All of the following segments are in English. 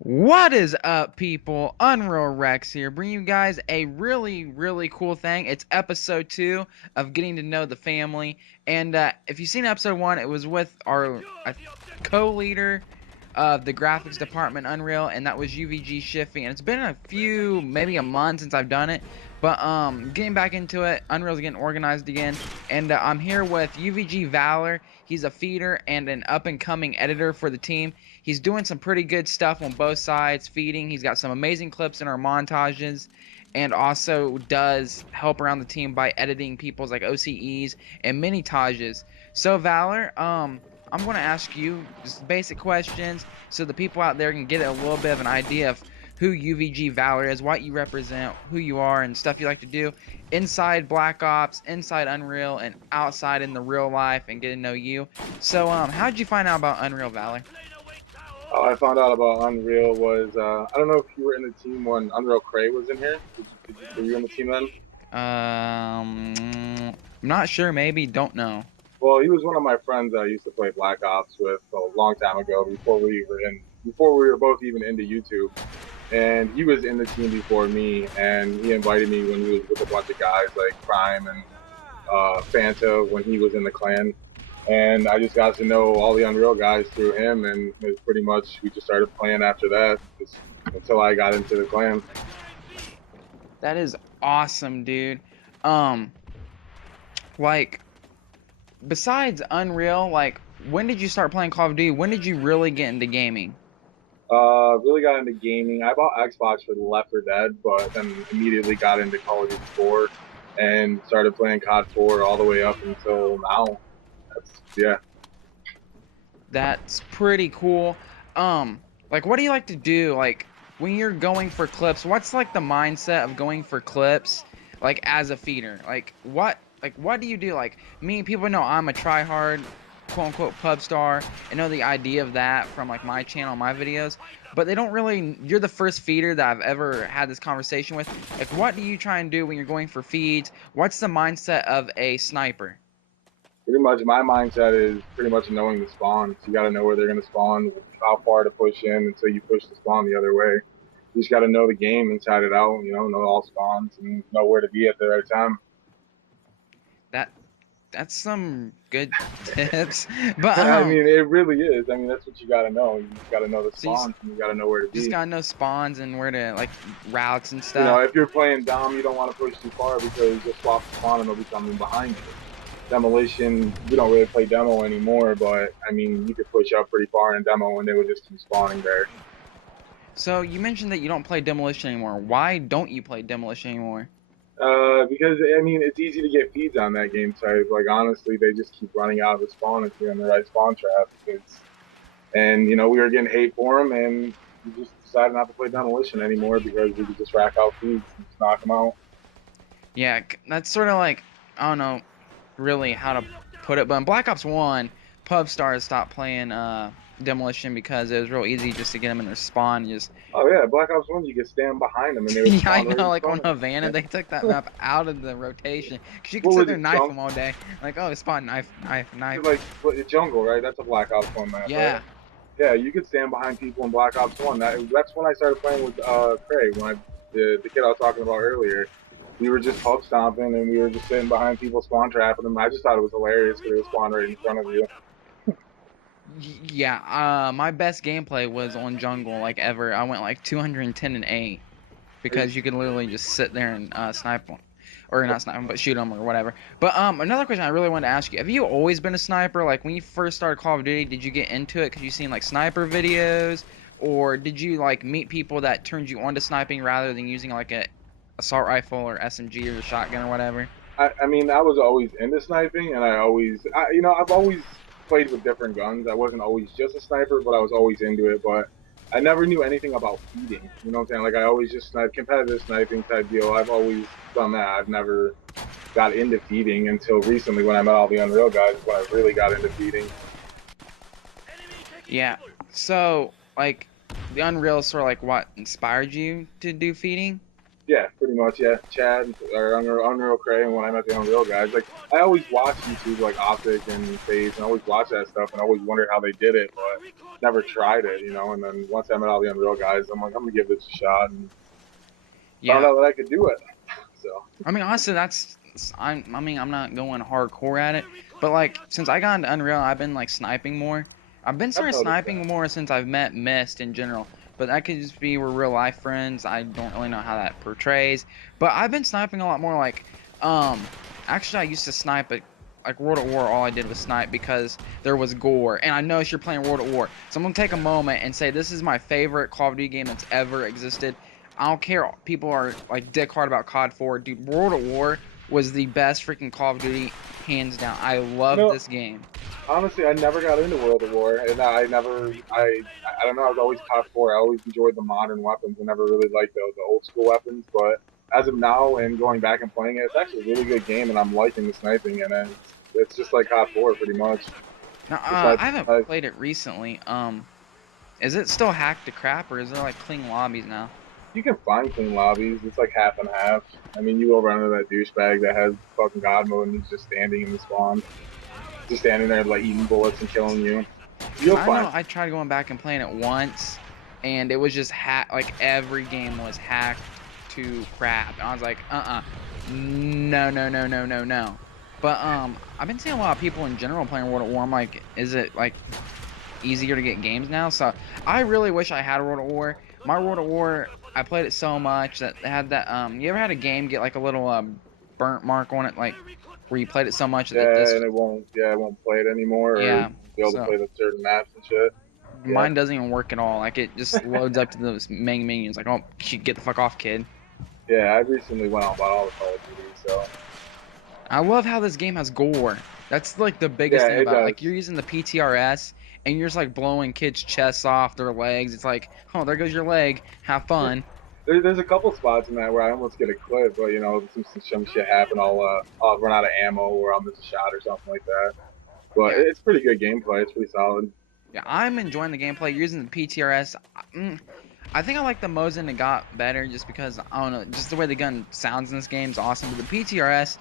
What is up, people? Unreal Rex here, bringing you guys a really cool thing. It's episode 2 of Getting to Know the Family. And if you've seen episode 1, it was with our co-leader of the graphics department, Unreal, and that was UvG Shifting. And it's been a few, maybe a month since I've done it. But getting back into it, Unreal's getting organized again. And I'm here with UvG Valor. He's a feeder and an up-and-coming editor for the team. He's doing some pretty good stuff on both sides, feeding. He's got some amazing clips in our montages, and also does help around the team by editing people's like OCEs and mini-tages. So Valor, I'm going to ask you just basic questions so the people out there can get a little bit of an idea of who UvG Valor is, what you represent, who you are, and stuff you like to do inside Black Ops, inside Unreal, and outside in the real life, and get to know you. So, how did you find out about Unreal, Valor? How I found out about Unreal was I don't know if you were in the team when Unreal Cray was in here. Were you in the team then? I'm not sure. Maybe. Don't know. Well, he was one of my friends that I used to play Black Ops with a long time ago before we were both even into YouTube. And he was in the team before me, and he invited me when he was with a bunch of guys like Prime and Fanta when he was in the clan. And I just got to know all the Unreal guys through him, and it was pretty much we just started playing after that, just until I got into the clan. That is awesome, dude. Um, like, besides Unreal, like, when did you start playing Call of Duty? When did you really get into gaming? Really got into gaming. I bought Xbox for Left 4 Dead, but then immediately got into Call of Duty 4 and started playing COD 4 all the way up until now. Yeah. That's pretty cool. Like, what do you like to do? Like, when you're going for clips, what's like the mindset of going for clips, like as a feeder? What do you do? Like me, people know I'm a tryhard, quote unquote pub star, and know the idea of that from like my channel, my videos. But they don't really. You're the first feeder that I've ever had this conversation with. Like, what do you try and do when you're going for feeds? What's the mindset of a sniper? Pretty much my mindset is pretty much knowing the spawns. You got to know where they're going to spawn, how far to push in until you push the spawn the other way. You just got to know the game inside and out, know all spawns and know where to be at the right time. That that's some good tips. But I mean, it really is. I mean, that's what you got to know. You just got to know the so you spawns and you got to know where to just be. gotta know spawns and where to like routes and stuff. If you're playing Dom, you don't want to push too far because you'll swap the spawn and they'll be coming behind you. Demolition, we don't really play demo anymore, but I mean, you could push up pretty far in demo and they would just keep spawning there. So you mentioned that you don't play Demolition anymore. Why don't you play Demolition anymore? Because I mean, it's easy to get feeds on that game type. Like honestly, they just keep running out of the spawn if you're in the right spawn trap. And we were getting hate for them, and we just decided not to play Demolition anymore because we could just rack out feeds and just knock them out. Yeah, that's sort of like, I don't know really how to put it, but in Black Ops 1, pub stars stopped playing Demolition because it was real easy just to get them in their spawn and just. Oh yeah, Black Ops 1, you could stand behind them and they would Yeah, I spawn right know, in like on front of Havana, them. they took that map out of the rotation. Because you could What sit was there it, and knife them all day. Like, oh, spawn, knife, knife, knife. Like Jungle, right? That's a Black Ops 1 map, Yeah. right? Yeah, you could stand behind people in Black Ops 1. That's when I started playing with Craig, the kid I was talking about earlier. We were just pub stomping and we were just sitting behind people, spawn trapping them. I just thought it was hilarious because they would spawn right in front of you. Yeah, my best gameplay was on Jungle, like ever. I went like 210 and 8 because you could literally just sit there and snipe them. Or not snipe them, but shoot them or whatever. But another question I really wanted to ask you. Have you always been a sniper? Like when you first started Call of Duty, did you get into it because you seen like sniper videos? Or did you like meet people that turned you on to sniping rather than using like a assault rifle or SMG or a shotgun or whatever? I mean, I was always into sniping, and I've always played with different guns. I wasn't always just a sniper, but I was always into it. But I never knew anything about feeding. You know what I'm saying? Like I always just sniped, competitive sniping type deal. I've always done that. I've never got into feeding until recently when I met all the Unreal guys. When I really got into feeding. Yeah. So like the Unreal is sort of like what inspired you to do feeding? Yeah, pretty much. Yeah, Chad or Unreal Cray, and when I met the Unreal guys, like I always watched YouTube, like Optic and Phase, and I always watched that stuff, and I always wondered how they did it, but never tried it, you know. And then once I met all the Unreal guys, I'm like, I'm gonna give this a shot, and found Yeah, out that I could do it. So I mean, honestly, I mean, I'm not going hardcore at it, but like, since I got into Unreal, I've been like sniping more. I've been I've started noticed that. sniping more since I've met Mist in general, but that could just be we're real life friends. I don't really know how that portrays, but I've been sniping a lot more. Like, um, actually, I used to snipe at like World at War. All I did was snipe because there was gore, and I noticed you're playing World at War, so I'm gonna take a moment and say this is my favorite Call of Duty game that's ever existed. I don't care. People are like dick hard about COD 4. Dude, World at War was the best freaking Call of Duty, hands down. I You love know, this game. honestly, I never got into World of War, and I don't know. I was always COD 4. I always enjoyed the modern weapons. I never really liked the old school weapons, but as of now and going back and playing it, it's actually a really good game, and I'm liking the sniping, and it's just like COD 4 pretty much. Now, The snipe, I haven't snipe. played it recently. Is it still hacked to crap, or is there like clean lobbies now? You can find clean lobbies. It's like half and half. I mean, you will run into that douchebag that has fucking God mode and he's just standing in the spawn, just standing there like eating bullets and killing you. Cause You'll I know find. I tried going back and playing it once, and it was just like every game was hacked to crap, and I was like, no, no, no, no, no, no. But I've been seeing a lot of people in general playing World at War. I'm like, is it like easier to get games now? So I really wish I had a World at War. My World at War, I played it so much that they had that. You ever had a game get like a little burnt mark on it, like where you played it so much that it Yeah, and just it won't play it anymore, or yeah. you won't be able to So play the certain maps and shit. Yeah, mine doesn't even work at all. Like it just loads up to those main menus. Like, oh, get the fuck off, kid. yeah. I recently went out and bought all the Call of Duty, so I love how this game has gore. That's like the biggest yeah, thing it about it. does. Like you're using the PTRS and you're just like blowing kids' chests off, their legs. It's like, oh, there goes your leg. Have fun. There's a couple spots in that where I almost get a clip, but you know, some shit happen. I'll run out of ammo or I'll miss a shot or something like that. But Yeah, it's pretty good gameplay. It's pretty solid. yeah. I'm enjoying the gameplay. You're using the PTRS. I think I like the Mosin. It got better just because I don't know, just the way the gun sounds in this game is awesome. But the PTRS,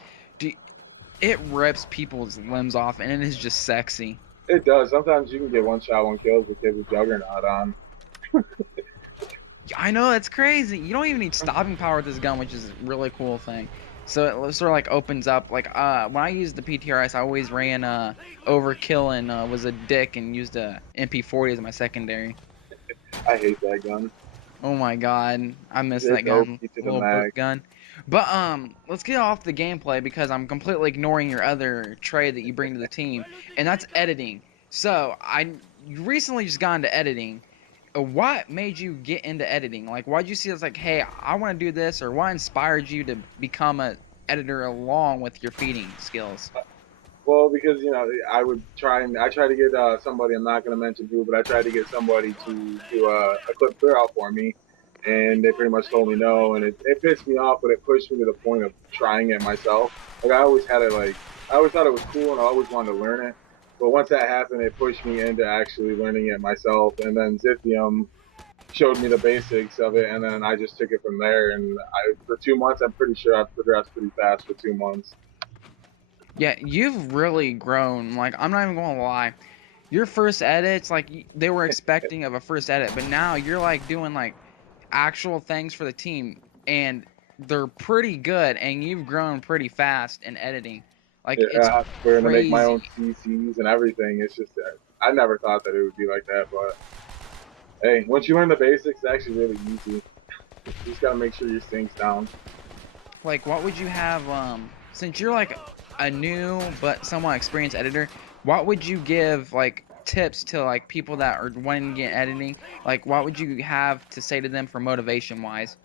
it rips people's limbs off, and it is just sexy. It does. Sometimes you can get one shot, one kills with kids with Juggernaut on. I know, it's crazy. You don't even need stopping power with this gun, which is a really cool thing. So it sort of like opens up like when I used the PTRS, I always ran overkill and was a dick and used a MP40 as my secondary. I hate that gun. Oh my god, I miss that It's gun, OP to the little brick max. gun. But let's get off the gameplay because I'm completely ignoring your other trade that you bring to the team, and that's editing. So you recently just got into editing. What made you get into editing? Like, why'd you see it's like, hey, I want to do this, or what inspired you to become a editor along with your feeding skills? Well, because you know, I try to get somebody. I'm not going to mention who, but I tried to get somebody to do a clip clear out for me, and they pretty much told me no, and it pissed me off, but it pushed me to the point of trying it myself. Like I always had it like I always thought it was cool, and I always wanted to learn it. But once that happened, it pushed me into actually learning it myself, and then Zithium showed me the basics of it, and then I just took it from there. And for 2 months, I'm pretty sure I've progressed pretty fast for 2 months. Yeah, you've really grown. Like, I'm not even gonna lie. Your first edits, like, they were expecting of a first edit, but now you're like doing like actual things for the team, and they're pretty good, and you've grown pretty fast in editing. Like, it's We're gonna make my own crazy. CCs and everything. It's just that I never thought that it would be like that, but hey, once you learn the basics, it's actually really easy. You just gotta make sure your sync's down. Like, what would you have, since you're like a new but somewhat experienced editor, what would you give like tips to like people that are wanting to get editing? Like, what would you have to say to them for motivation wise?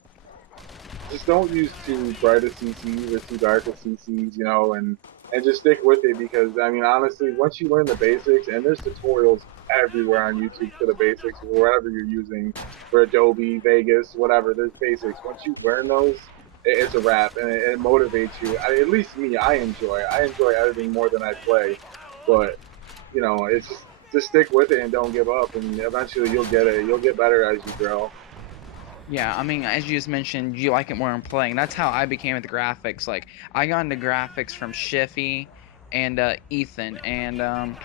Just don't use too bright of CCs or too dark of CCs, you know, and just stick with it because I mean honestly, once you learn the basics, and there's tutorials everywhere on YouTube for the basics, wherever you're using for Adobe, Vegas, whatever, there's basics. Once you learn those, it's a wrap, and it motivates you. At least me, I enjoy editing more than I play, but you know, it's just stick with it and don't give up, and eventually you'll get it. You'll get better as you grow. Yeah, I mean, as you just mentioned, you like it more in playing. That's how I became with the graphics. Like, I got into graphics from Shiffy and Ethan, and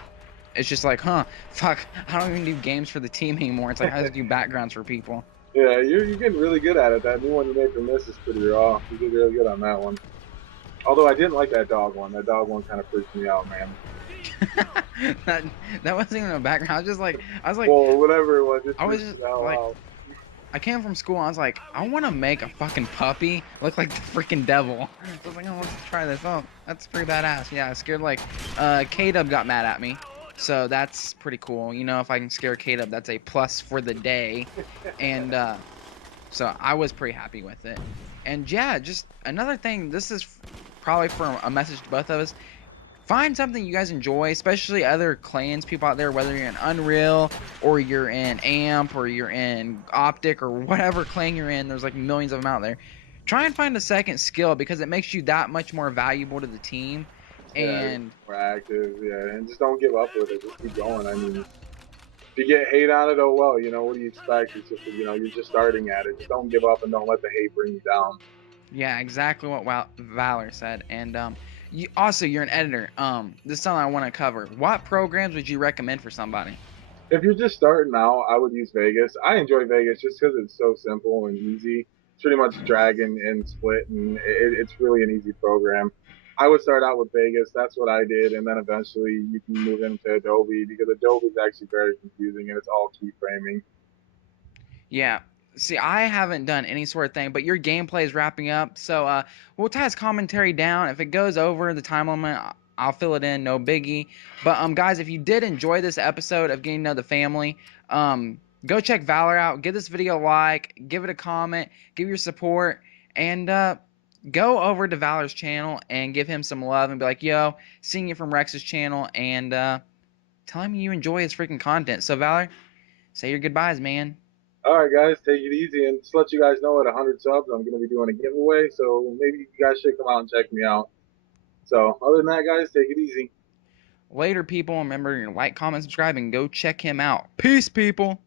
it's just like, huh, fuck, I don't even do games for the team anymore. It's like I just do backgrounds for people. Yeah, you're getting really good at it. That new one you made from this is pretty raw. You did really good on that one. Although I didn't like that dog one. That dog one kind of freaked me out, man. that that wasn't even a background. I was like, Well, whatever it was, it I was freaked me just the hell like, out. I came from school. I was like, I want to make a fucking puppy look like the freaking devil. So I was like, oh, let's try this. Oh, that's pretty badass. Yeah, I scared like, K-Dub got mad at me, so that's pretty cool. You know, if I can scare K-Dub, that's a plus for the day, and so I was pretty happy with it. And yeah, just another thing. This is probably for a message to both of us. Find something you guys enjoy, especially other clans, people out there, whether you're in Unreal or you're in Amp or you're in Optic or whatever clan you're in. There's like millions of them out there. Try and find a second skill because it makes you that much more valuable to the team. Yeah, And more active. Yeah, and just don't give up with it. Just keep going. I mean, if you get hate on it, oh well. You know what do you expect? It's just you're just starting at it. Just don't give up and don't let the hate bring you down. yeah, exactly what Valor said. And you also you're an editor. This is something I want to cover. What programs would you recommend for somebody? If you're just starting out, I would use Vegas. I enjoy Vegas just because it's so simple and easy. It's pretty much drag and split, and it's really an easy program. I would start out with Vegas. That's what I did, and then eventually you can move into Adobe because Adobe is actually very confusing and it's all keyframing. Yeah. See, I haven't done any sort of thing, but your gameplay is wrapping up, so we'll tie his commentary down. If it goes over the time limit, I'll fill it in, no biggie. But guys, if you did enjoy this episode of getting to know the family, go check Valor out. Give this video a like, give it a comment, give your support, and go over to Valor's channel and give him some love and be like, "Yo, seeing you from Rex's channel," and tell him you enjoy his freaking content. So Valor, say your goodbyes, man. All right, guys, take it easy, and just let you guys know at 100 subs, I'm going to be doing a giveaway, so maybe you guys should come out and check me out. So, other than that, guys, take it easy. Later, people. Remember to like, comment, subscribe, and go check him out. Peace, people.